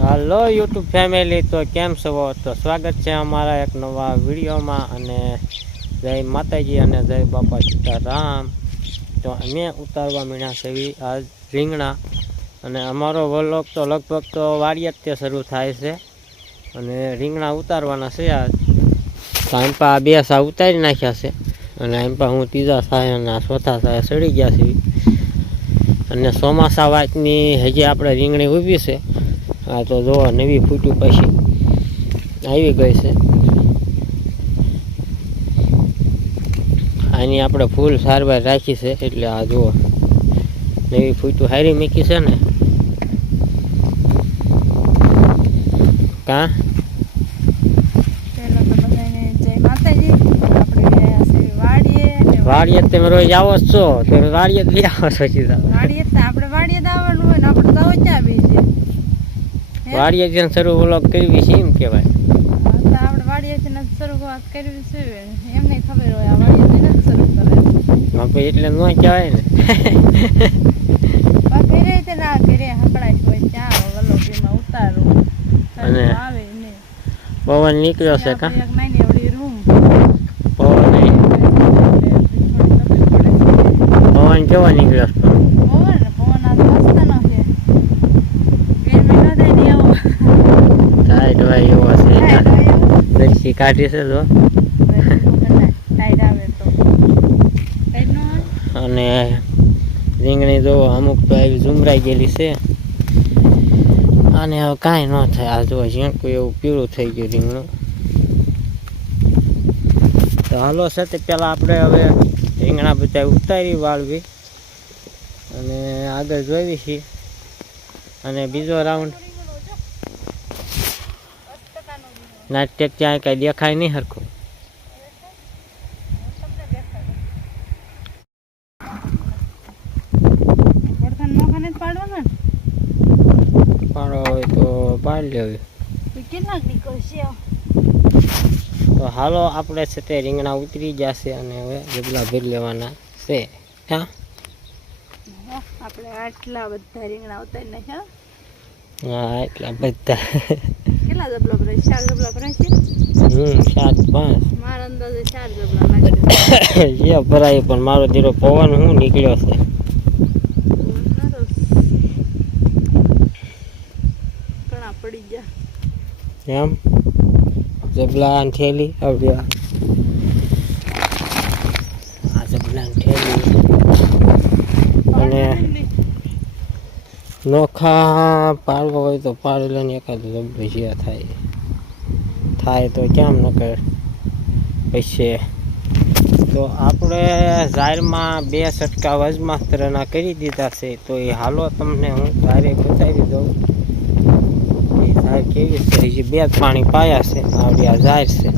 હાલો YouTube family, તો કેમ છો? તો સ્વાગત છે અમારા એક નવા વિડીયોમાં. અને જય માતાજી અને જય બાપા સીતારામ. તો અમે ઉતારવા મીણ્યા છે આજ રીંગણા, અને અમારો વ્લોગ તો લગભગ તો વાડીએ જ શરૂ થાય છે. અને રીંગણા ઉતારવાના છે આજ. તો આમ પા બે સા ઉતારી નાખ્યા છે, અને આમ પા હું ત્રીજા સાય અને ચોથા સાય સડી ગયા છે. અને ચોમાસા વાતની હજી આપણે રીંગણી ઊભી છે. આ તો જો નવી ફૂટ્યું પછી આવી ગઈ છે. આની આપણે ફૂલ સારવાર રાખી છે, એટલે આ જુઓ નવી ફૂટ્યું હારી મૂકી છે ને. કા વાડીએ તમે રોજ આવો જ છો, તમે વાડીએ જ લઈ આવો છો સીધા. વાડીએ જ્યાં શરૂ વ્લોગ કરવી છે એમ કહેવાય. આપણે વાડીએથી શરૂઆત કરવી છે, એમ નહીં ખબર હોય આ વાડીએથી શરૂ કરે એટલે ન કહેવાય ને. ઘરે તે ના ઘરે હકડાય હોય ત્યાં વલોબીમાં ઉતારું અને આવે ને પવન નીકળ્યો છે. કા એક નાની એવડી રૂમ પવન કેવો નીકળ્યો છે? પવન આ મસ્ત નો છે. ટાઈટ હોય એવો છે. દર્શી કાઢી છે જો. અને રીંગણી જો અમુક તો આવી ઝુમરાઈ ગયેલી છે. અને હવે કાંઈ ન થાય. આ જો ઝીણકું એવું પીળું થઈ ગયું રીંગણું. તો હાલો છે તે પહેલાં આપણે હવે રીંગણા બધા ઉતારી વાળવી અને આગળ જોઈ છીએ. અને બીજો રાઉન્ડ નાટ્ય ત્યાં કઈ દેખાય નહીં હરખું. પાડો હોય તો પાડી લેવી. તો હાલો આપણે છે તે રીંગણા ઉતરી જશે, અને હવે જબલા ભરી લેવાના છે. હા આપણે આટલા બધા રીંગણા ઉતારી નાખ્યા. હા એટલા બધા. કેટલા જબલા ભરાય? 4 જબલા ભરાય છે. 7-5 મારા અંદાજે 4 જબલા લાગે છે ભરાય. પણ મારો ધીરો પવન હું નીકળ્યો છે. ઘણા પડી ગયા એમ. જબલા થેલી આવ્યા. આ જબલા થેલી અને નોખા પાડવો હોય તો પાડી લે ને. એકાદ જબલું જે થાય તો કેમ ન કરે પછી. તો આપણે ઝાયરમાં 2 છટકા વજમાસ્ત્રના કરી દીધા છે. તો એ હાલો તમને હું ડાયરેક્ટ બતાવી દઉં એ ઝાયર કેવી છે. હજી 2 પાણી પાયા છે. આવડી આ ઝાયર છે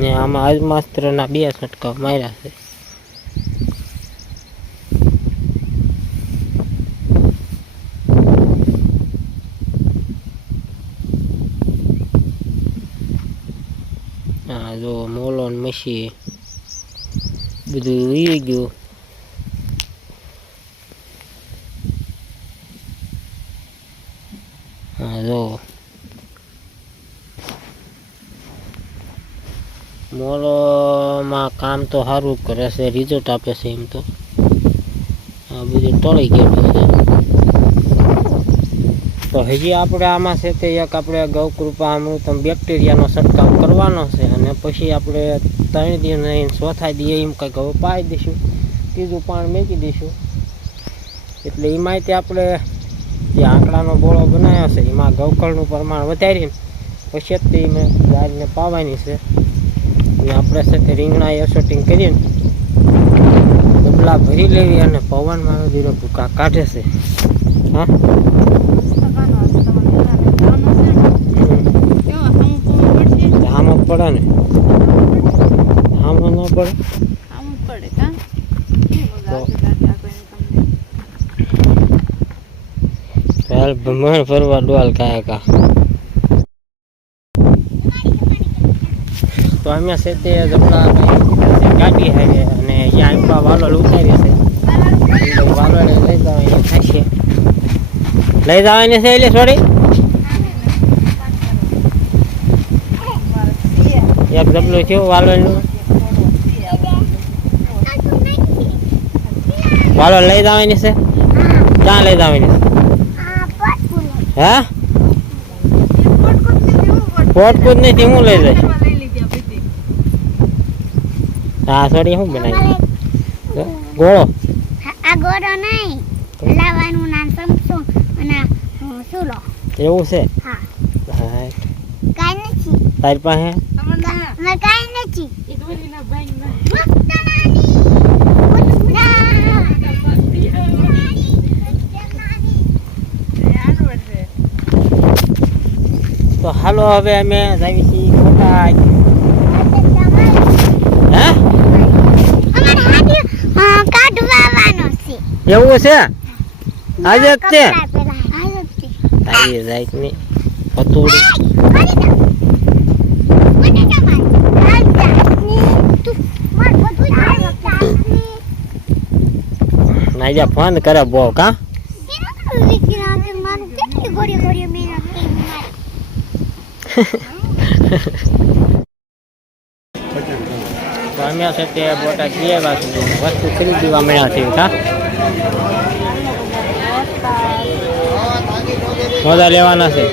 ને આમાં અજમાસ્ત્રના 2 છટકા માર્યા છે. હા જો મોલો ને મસી બધું વીરી ગયું. હા જો મોલોમાં કામ તો સારું કરે છે, રિઝલ્ટ આપે છે એમ તો. આ બધું ટળી ગયેલું છે. તો હજી આપણે આમાં છે તે એક આપણે ગૌકૃપા અમૃતમ બેક્ટેરિયાનો છંટકાવ કરવાનો છે. અને પછી આપણે 3 દિવસ ચોથા દીએ એમ કંઈક હવે પાઈ દઈશું. ત્રીજું પાણી મૂકી દઈશું. એટલે એમાંય તે આપણે જે આંકડાનો બોળો બનાવ્યો છે એમાં ગૌકળનું પ્રમાણ વધારીને પછી જ તે મેં ઝાડને પાવાની છે. અને આપણે છે તે રીંગણા એસોટિંગ કરીને ડબલા ભરી લેવી. અને પવનમાં ધીરે ભૂકા કાઢે છે. હા આમ પડે ને. આમ ન પડે. હાલ ભમણ ફરવા ડોલ કાયકા. તો અમે છે તે જબલા ગાડી હારે અને ત્યાં વાલોડ ઉતારી છે. વાલોડે લઈ જવા એ થશે. લઈ જવાની છે એટલે થોડી એક ડબલું થયું વાલોળનું વાલોળ લઈ જવાની છે ક્યાં લઈ જવાની છે હે પોટકૂદ નથી હું લઈ જઈશ હા થોડી શું બનાવી ગોળો આ ગોળો નહીં લાવવાનું નામ સમસો અને સુલો એવું છે હા હા કાઈ નથી તારી પાસે મે કાઈ નથી તો હાલો હવે અમે જઈએ છીએ મોટા હે કાઢવાનો છે એવું છે આજે જ છે આજે તારી જાય નહીં પતુડી નાજા ફોન કરે બહુ કા તો અમે છે તે બોટા ગીએ વસ્તુ ખરીદવા મળ્યા છે કા મોજા લેવાના છે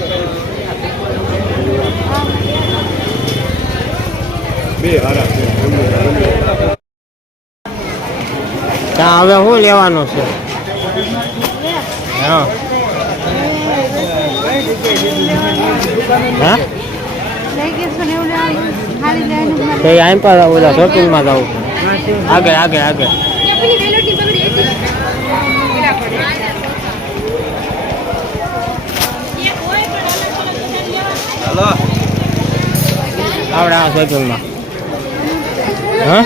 ત્યાં હવે શું લેવાનું છે હા હા તો અહીં પર ઓલા શોપિંગમાં જવું આગળ આગળ આગળ આવડે આ શોપિંગમાં હા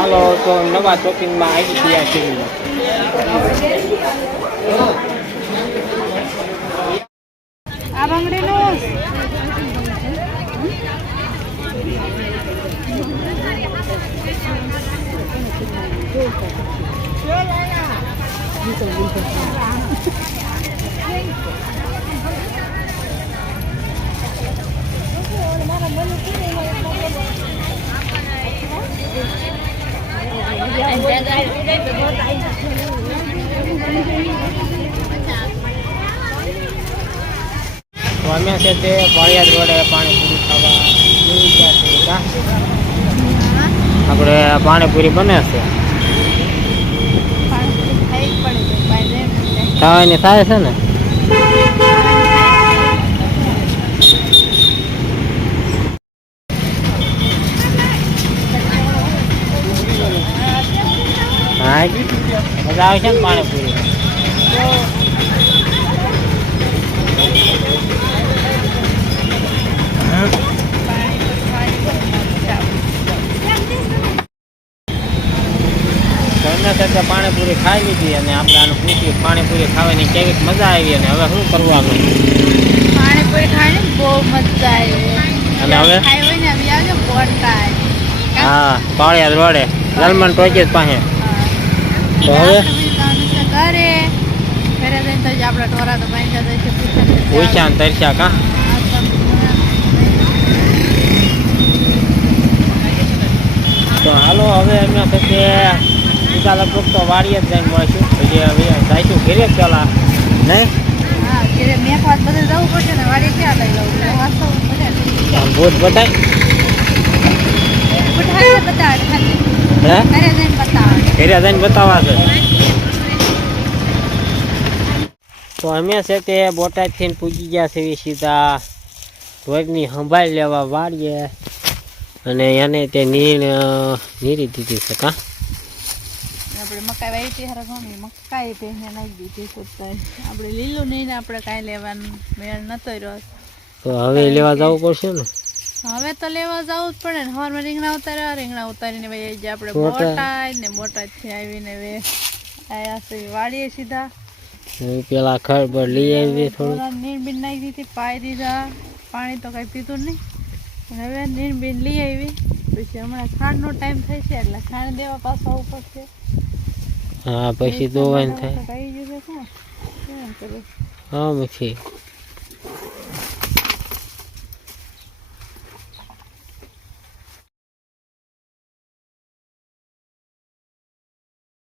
હાલો તો નવા શોપિંગમાં આવી ગયા છીએ આ બંગડીનું તો અમે છે તે પાળિયાદ રોડે પાણીપુરી ખાવા જઈ ગયા છીએ કા આપણે પાણીપુરી બને છે ખાવાની થાય છે ને હા મજા આવે છે ને પાણીપુરી ઘરના સાથે પાણીપુરી ખાઈ લીધી અને આપણે આનું પૂછ્યું પાણીપુરી ખાવાની કેવી મજા આવી અને હવે શું કરવાનું પાણીપુરી ખાઈને બહુ મજા આવી અને હવે ખાઈ હોય ને આવી આવજો બોટાદ હા પાળિયાદ રોડે ગલમન ટોચીસ પાસે તો હવે ઘરે ઘરે જઈને તો આપણા ટોરા તો બાંધ્યા જાય છે પૂછ્યા ને તરસ્યા કા તો હાલો હવે અમે સાથે સીધા લગભગ તો વાડીએ જ જઈને મળશું પછી હવે જઈશું ઘરે જ પેલા નહીં હા ઘરે મેં વાત બધે જવું પડશે ને વાડી ક્યાં લઈ લઉં વાસ્તવ ભૂત બતાય બતાવે હે ઘરે જઈને બતાવે ઘરે જઈને બતાવવા છે તો અમે છે તે બોટાદથી પૂજી ગયા છે સીધા ઢોરની સંભાળ લેવા વાળીએ અને એને તે નીરી દીધી છે કા આપણે મકાઈ વાવી હતી હારા ઘણી મકાઈ પહેને નાખી દીધી પોતાય આપણે લીલું નહીં ને આપણે કાંઈ લેવાનું મેળ નતો રહ્યો તો હવે લેવા જવું પડશે ને હવે તો લેવા જવું જ પડે ને હવારમાં રીંગણા ઉતારીને ભાઈ જે આપણે બોટાદથી આવીને આયા છે વાળીએ સીધા પેલા ખબર લઈ આવી થોડું નીર બીન નાખી દીધી પાઈ દીધા પાણી તો કઈ પીતું નહીં અને હવે નીણ બીન લઈ આવી પછી હમણાં ખાંડનો ટાઈમ થાય છે એટલે ખાંડ દેવા પાછું આવવું પડશે. હા પછી દોવાઈને થાય. આવી ગયું છે શું કરું? હા મીઠી